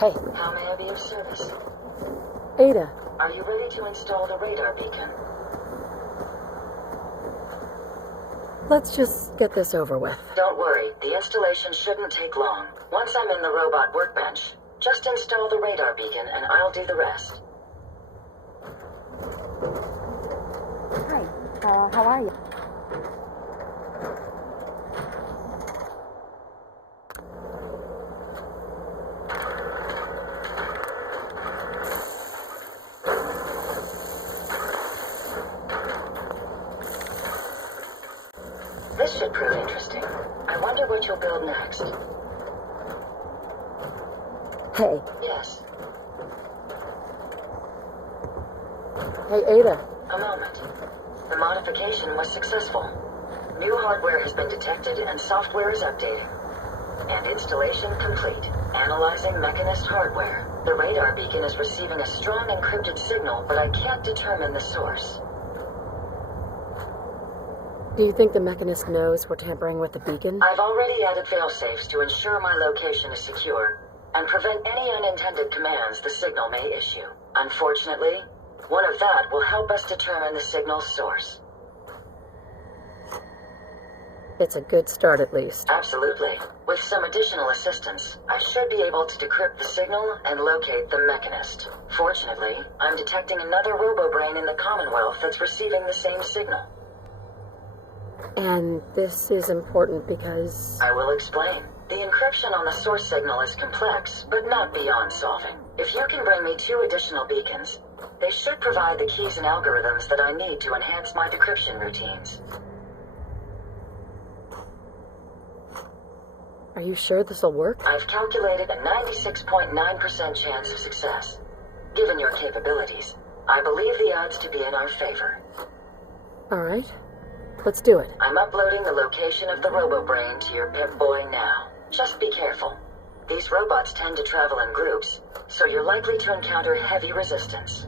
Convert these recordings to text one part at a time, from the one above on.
Hey. How may I be of service? Ada. Are you ready to install the radar beacon? Let's just get this over with. Don't worry, the installation shouldn't take long. Once I'm in the robot workbench, just install the radar beacon and I'll do the rest. Hi. How are you? This should prove interesting. I wonder what you'll build next. Hey. Yes. Hey, Ada. A moment. The modification was successful. New hardware has been detected and software is updating. And installation complete. Analyzing Mechanist hardware. The radar beacon is receiving a strong encrypted signal, but I can't determine the source. Do you think the Mechanist knows we're tampering with the beacon? I've already added failsafes to ensure my location is secure and prevent any unintended commands the signal may issue. Unfortunately, one of that will help us determine the signal's source. It's a good start, at least. Absolutely. With some additional assistance, I should be able to decrypt the signal and locate the Mechanist. Fortunately, I'm detecting another robo-brain in the Commonwealth that's receiving the same signal. And this is important because... I will explain. The encryption on the source signal is complex, but not beyond solving. If you can bring me 2 additional beacons, they should provide the keys and algorithms that I need to enhance my decryption routines. Are you sure this'll work? I've calculated a 96.9% chance of success. Given your capabilities, I believe the odds to be in our favor. All right. Let's do it. I'm uploading the location of the robo-brain to your Pip-Boy now. Just be careful. These robots tend to travel in groups, so you're likely to encounter heavy resistance.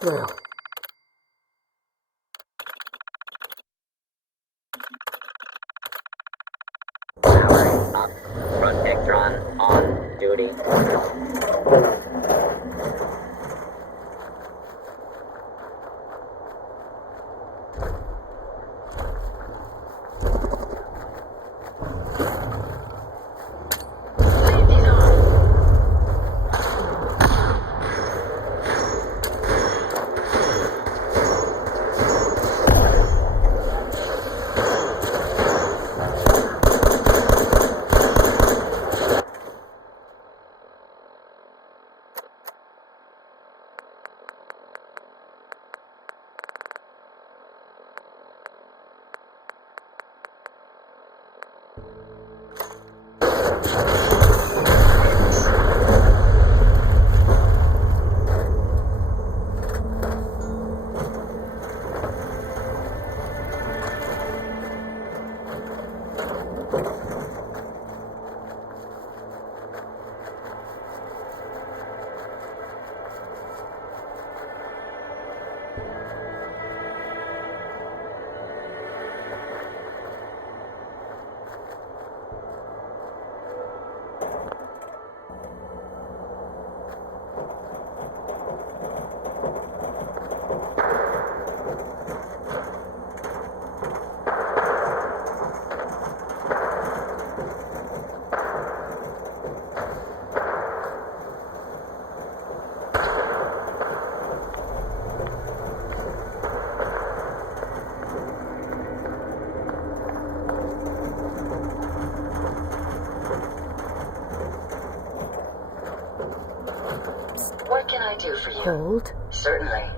Through. Powering up. Protectron on duty. What can I do for you? Hold. Certainly.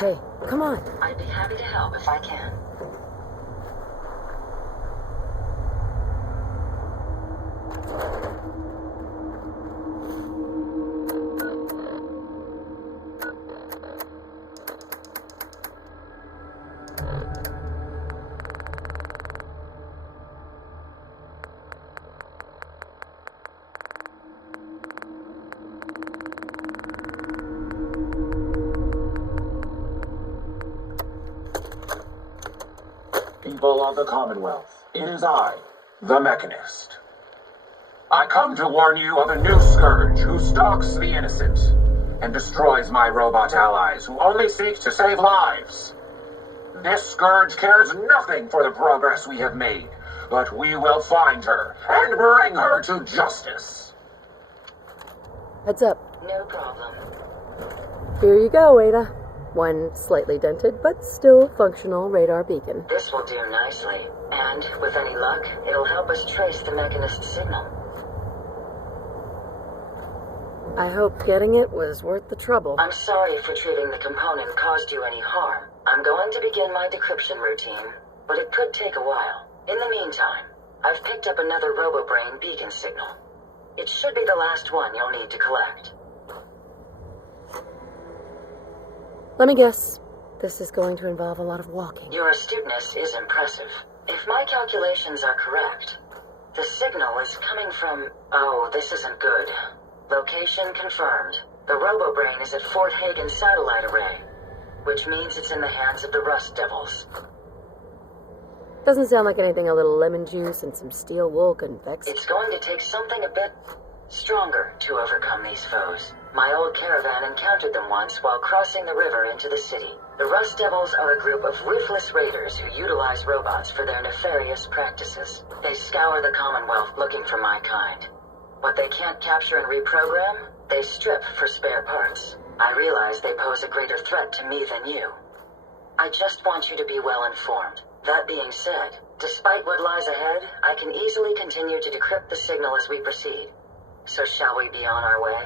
Hey, come on. I'd be happy to help if I can. People of the Commonwealth, it is I, the Mechanist. I come to warn you of a new scourge who stalks the innocent and destroys my robot allies who only seek to save lives. This scourge cares nothing for the progress we have made, but we will find her and bring her to justice. Heads up. No problem. Here you go, Ada. One slightly dented, but still functional radar beacon. This will do nicely. And, with any luck, it'll help us trace the Mechanist signal. I hope getting it was worth the trouble. I'm sorry if retrieving the component caused you any harm. I'm going to begin my decryption routine, but it could take a while. In the meantime, I've picked up another RoboBrain beacon signal. It should be the last one you'll need to collect. Let me guess. This is going to involve a lot of walking. Your astuteness is impressive. If my calculations are correct, the signal is coming from... Oh, this isn't good. Location confirmed. The RoboBrain is at Fort Hagen Satellite Array, which means it's in the hands of the Rust Devils. Doesn't sound like anything a little lemon juice and some steel wool couldn't fix. It's going to take something a bit stronger to overcome these foes. My old caravan encountered them once while crossing the river into the city. The Rust Devils are a group of ruthless raiders who utilize robots for their nefarious practices. They scour the Commonwealth looking for my kind. What they can't capture and reprogram, they strip for spare parts. I realize they pose a greater threat to me than you. I just want you to be well informed. That being said, despite what lies ahead, I can easily continue to decrypt the signal as we proceed. So shall we be on our way?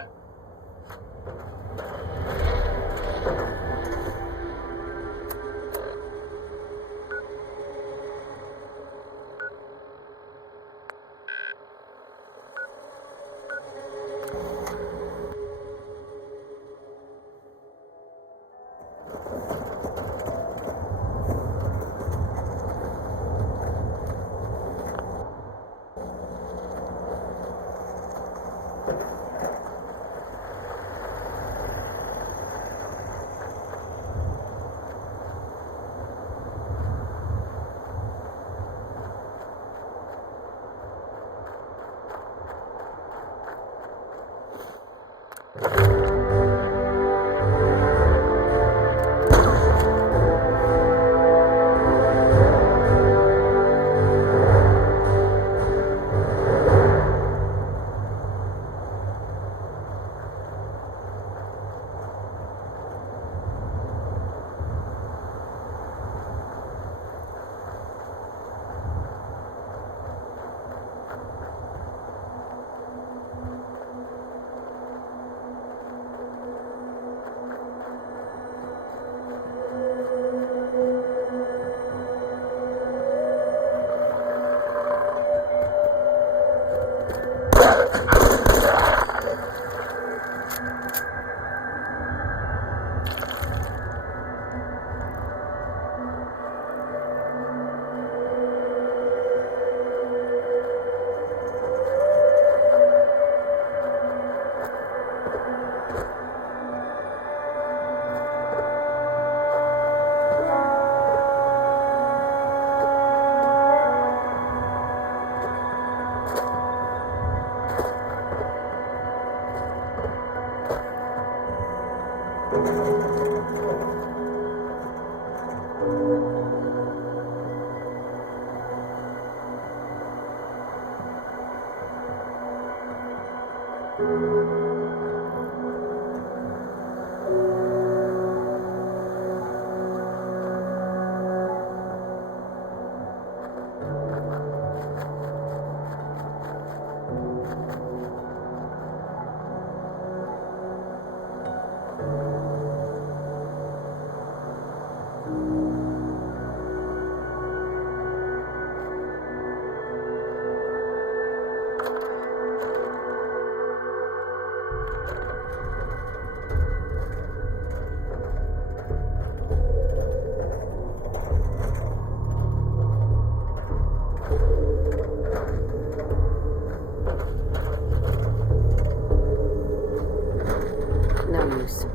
No use.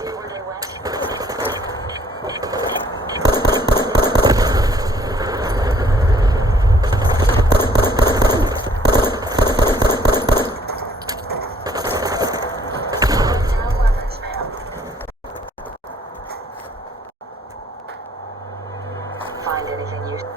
See where they went? What's our weapons, ma'am? Find anything useful?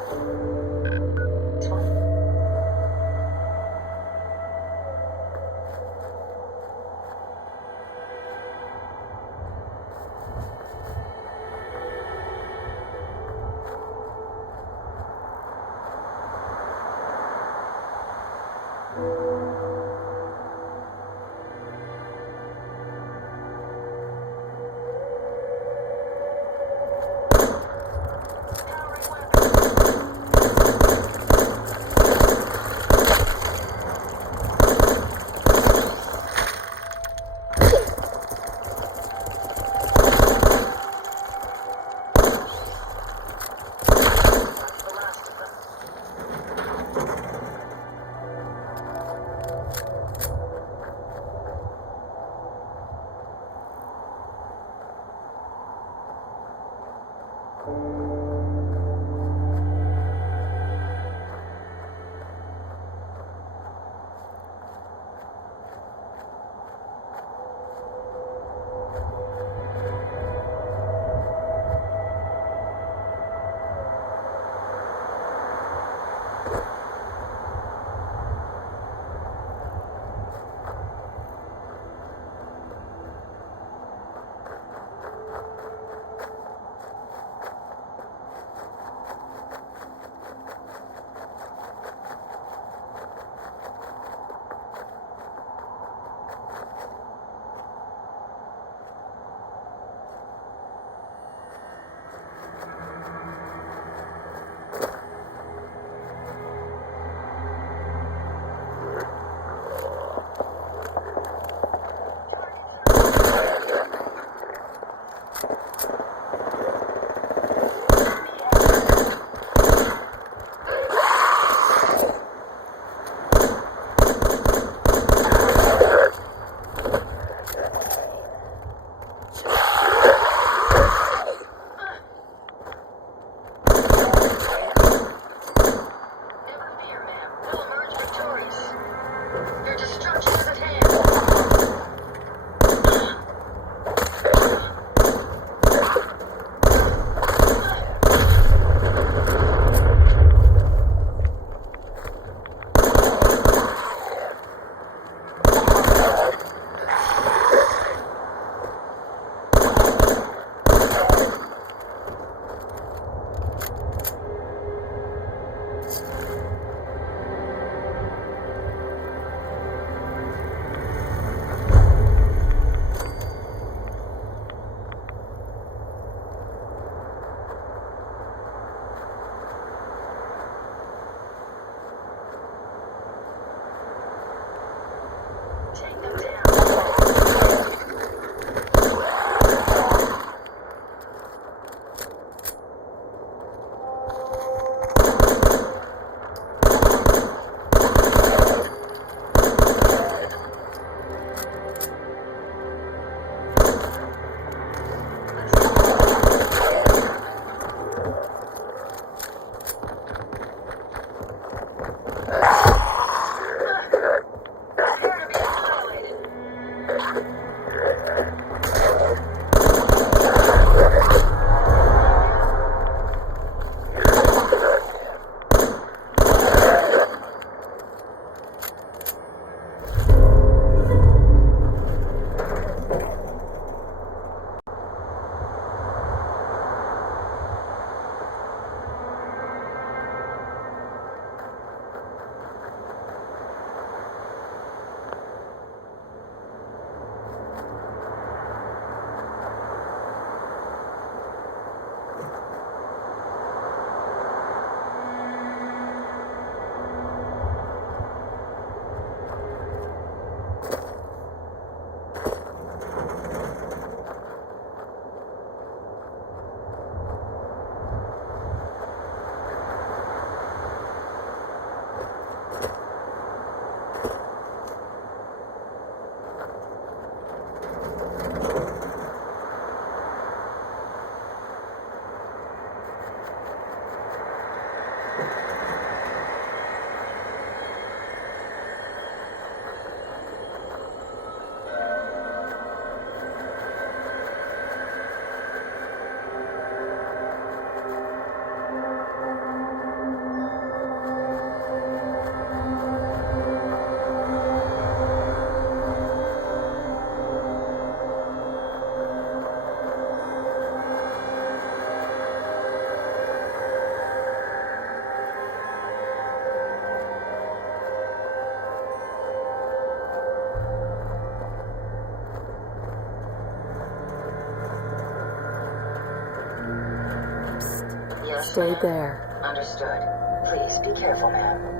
stay ma'am? there. Understood. Please be careful, ma'am.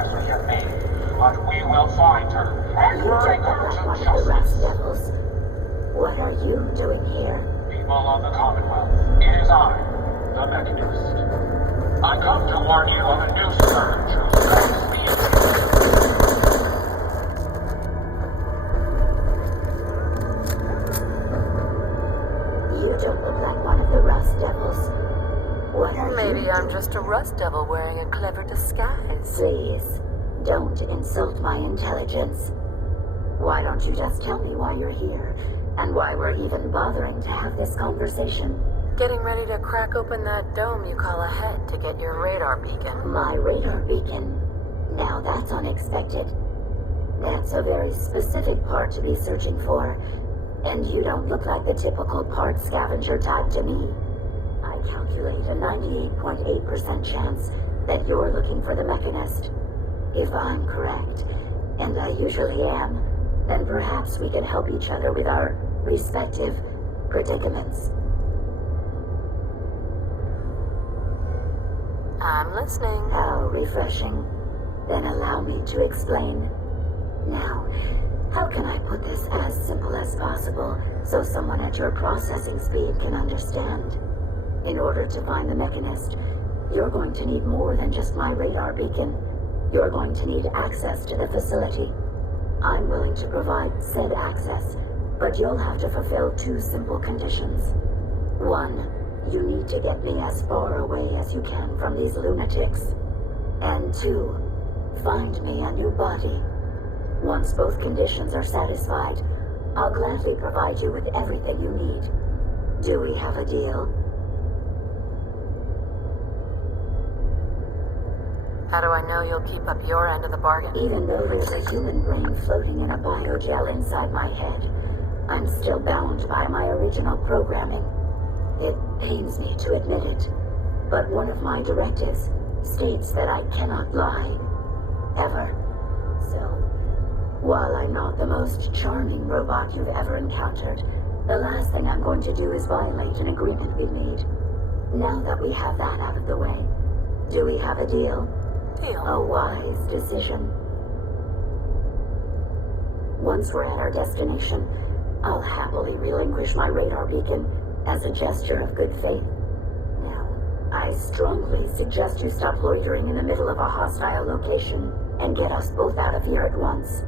progress we have made, but we will find her and You bring don't her look like one to of the Rust justice. Devils. What are you doing here? People of the Commonwealth, it is I, the Mechanist. I come to warn you of a new scourge who stalks the innocent. You don't look like one of the Rust Devils. What are you Maybe I'm doing? just a rust devil wearing a clever disguise. Please, don't insult my intelligence. Why don't you just tell me why you're here, and why we're even bothering to have this conversation? Getting ready to crack open that dome you call a head to get your radar beacon. My radar beacon? Now that's unexpected. That's a very specific part to be searching for, and you don't look like the typical part scavenger type to me. I calculate a 98.8% chance that you're looking for the Mechanist. If I'm correct, and I usually am, then perhaps we can help each other with our respective predicaments. I'm listening. How refreshing. Then allow me to explain. Now, how can I put this as simple as possible so someone at your processing speed can understand? In order to find the Mechanist, you're going to need more than just my radar beacon. You're going to need access to the facility. I'm willing to provide said access, but you'll have to fulfill two simple conditions. One, you need to get me as far away as you can from these lunatics. And two, find me a new body. Once both conditions are satisfied, I'll gladly provide you with everything you need. Do we have a deal? How do I know you'll keep up your end of the bargain? Even though there's a human brain floating in a biogel inside my head, I'm still bound by my original programming. It pains me to admit it, but one of my directives states that I cannot lie. Ever. So, while I'm not the most charming robot you've ever encountered, the last thing I'm going to do is violate an agreement we made. Now that we have that out of the way, do we have a deal? Deal. A wise decision. Once we're at our destination, I'll happily relinquish my radar beacon as a gesture of good faith. Now, I strongly suggest you stop loitering in the middle of a hostile location and get us both out of here at once.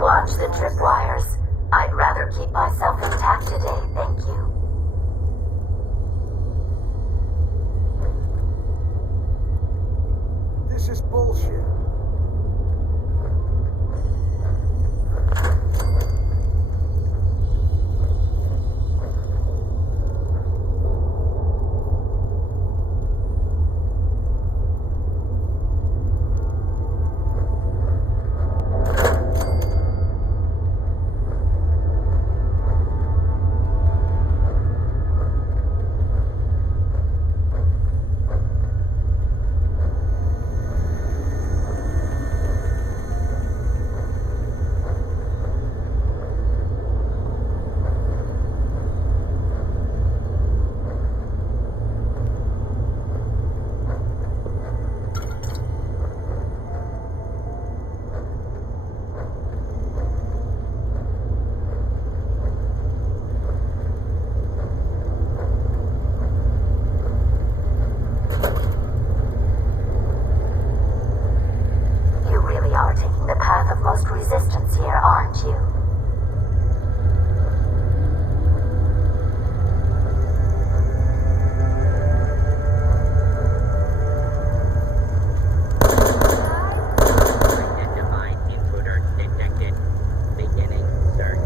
Watch the tripwires. I'd rather keep myself intact today, thank you. This is bullshit. are taking the path of most resistance here, aren't you? Identified intruder detected. Beginning search.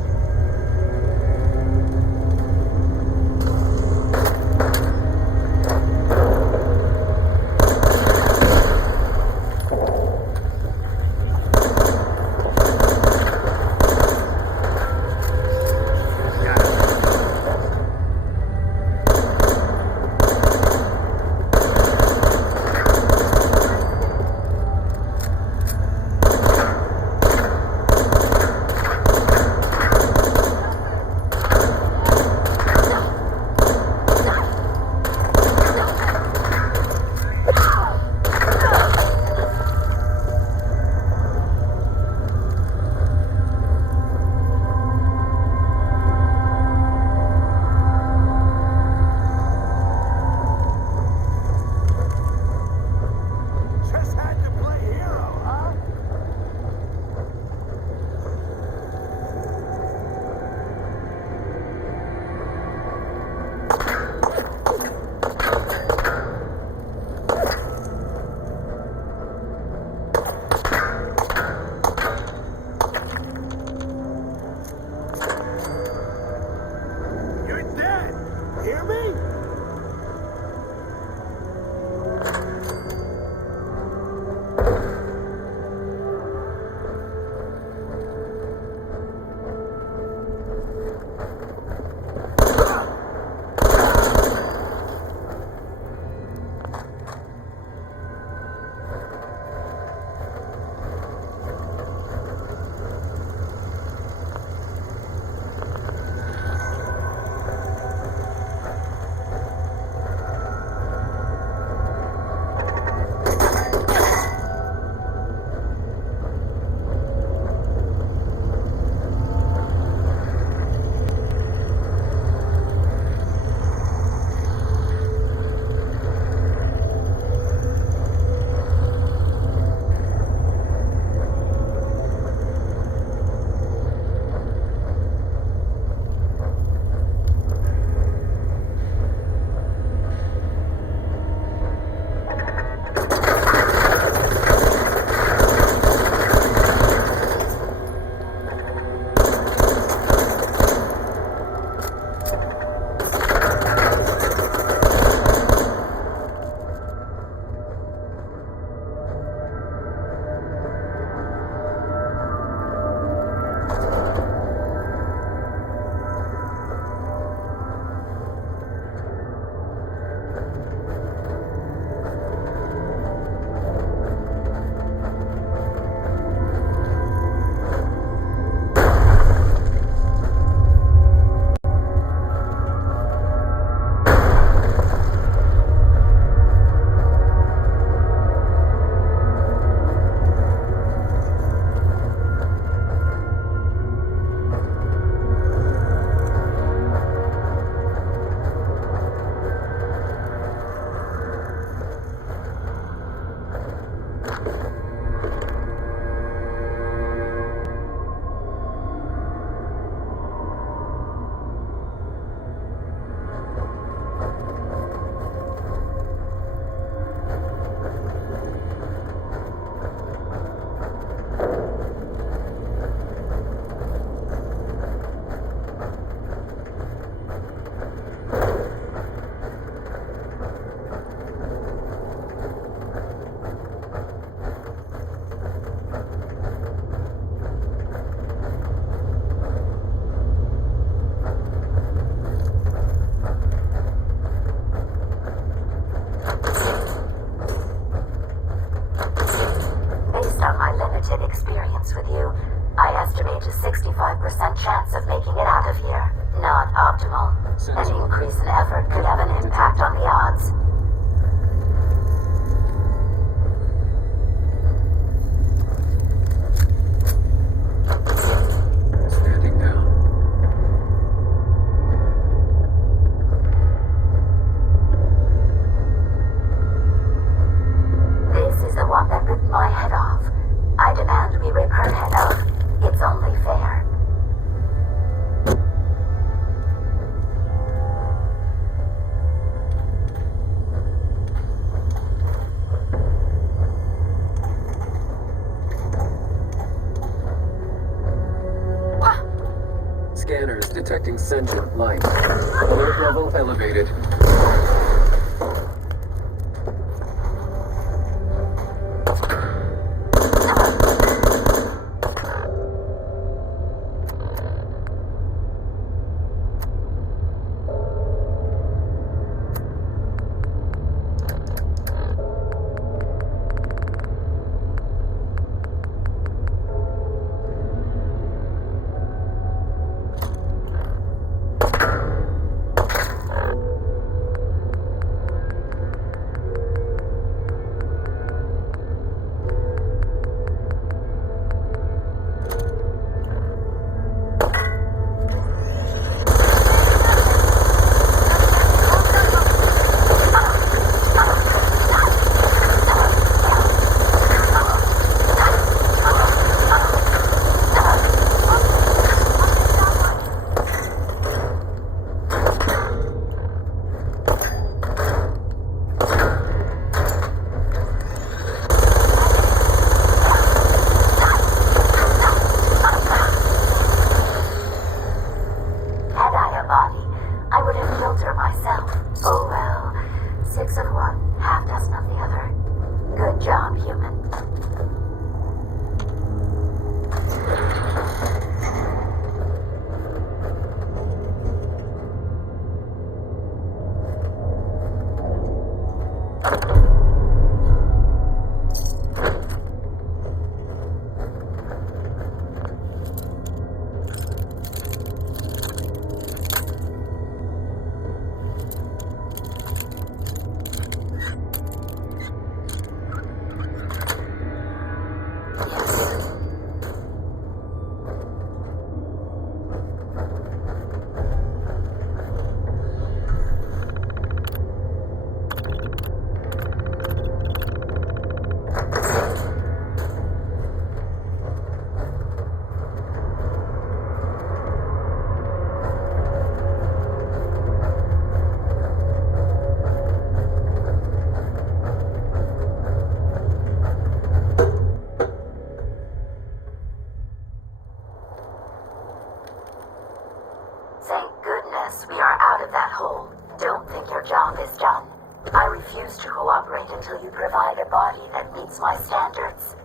Just had to play hero, huh? You're dead. Hear me? experience with you, I estimate a 65% chance of making it out of here. Not optimal. Any increase in effort could have an impact on the odds. Standing down. This is the one that ripped my head off. I demand Detecting sentient life. Alert level elevated. Until you provide a body that meets my standards.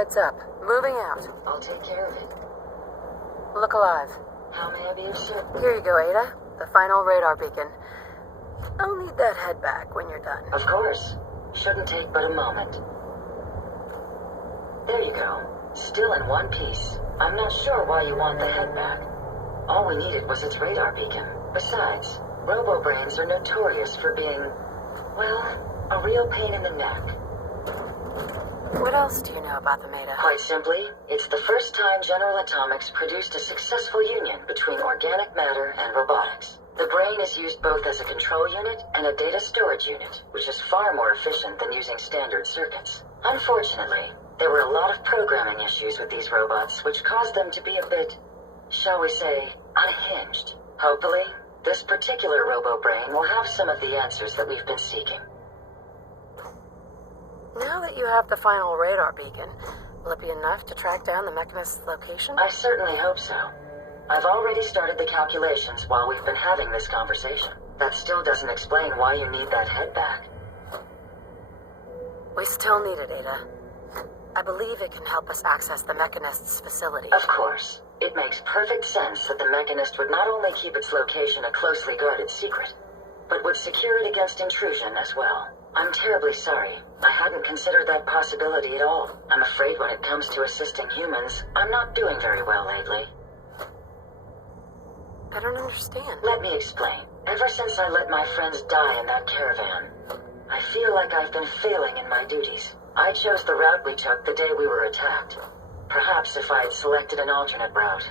Heads up. Moving out. I'll take care of it. Look alive. How may I be of service? Here you go, Ada. The final radar beacon. I'll need that head back when you're done. Of course. Shouldn't take but a moment. There you go. Still in one piece. I'm not sure why you want the head back. All we needed was its radar beacon. Besides, robo-brains are notorious for being, well, a real pain in the neck. What else do you know about the Meta? Quite simply, it's the first time General Atomics produced a successful union between organic matter and robotics. The brain is used both as a control unit and a data storage unit, which is far more efficient than using standard circuits. Unfortunately, there were a lot of programming issues with these robots, which caused them to be a bit, shall we say, unhinged. Hopefully, this particular robo-brain will have some of the answers that we've been seeking. Now that you have the final radar beacon, will it be enough to track down the Mechanist's location? I certainly hope so. I've already started the calculations while we've been having this conversation. That still doesn't explain why you need that head back. We still need it, Ada. I believe it can help us access the Mechanist's facility. Of course. It makes perfect sense that the Mechanist would not only keep its location a closely guarded secret, but would secure it against intrusion as well. I'm terribly sorry. I hadn't considered that possibility at all. I'm afraid when it comes to assisting humans, I'm not doing very well lately. I don't understand. Let me explain. Ever since I let my friends die in that caravan, I feel like I've been failing in my duties. I chose the route we took the day we were attacked. Perhaps if I had selected an alternate route,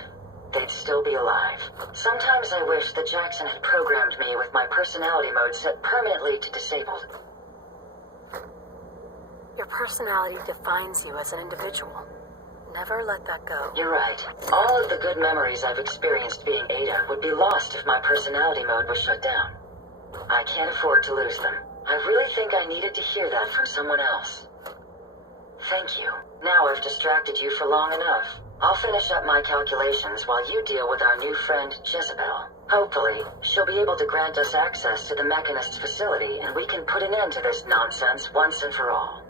they'd still be alive. Sometimes I wish that Jackson had programmed me with my personality mode set permanently to disabled. Your personality defines you as an individual. Never let that go. You're right. All of the good memories I've experienced being Ada would be lost if my personality mode was shut down. I can't afford to lose them. I really think I needed to hear that from someone else. Thank you. Now I've distracted you for long enough. I'll finish up my calculations while you deal with our new friend, Jezebel. Hopefully, she'll be able to grant us access to the Mechanist's facility and we can put an end to this nonsense once and for all.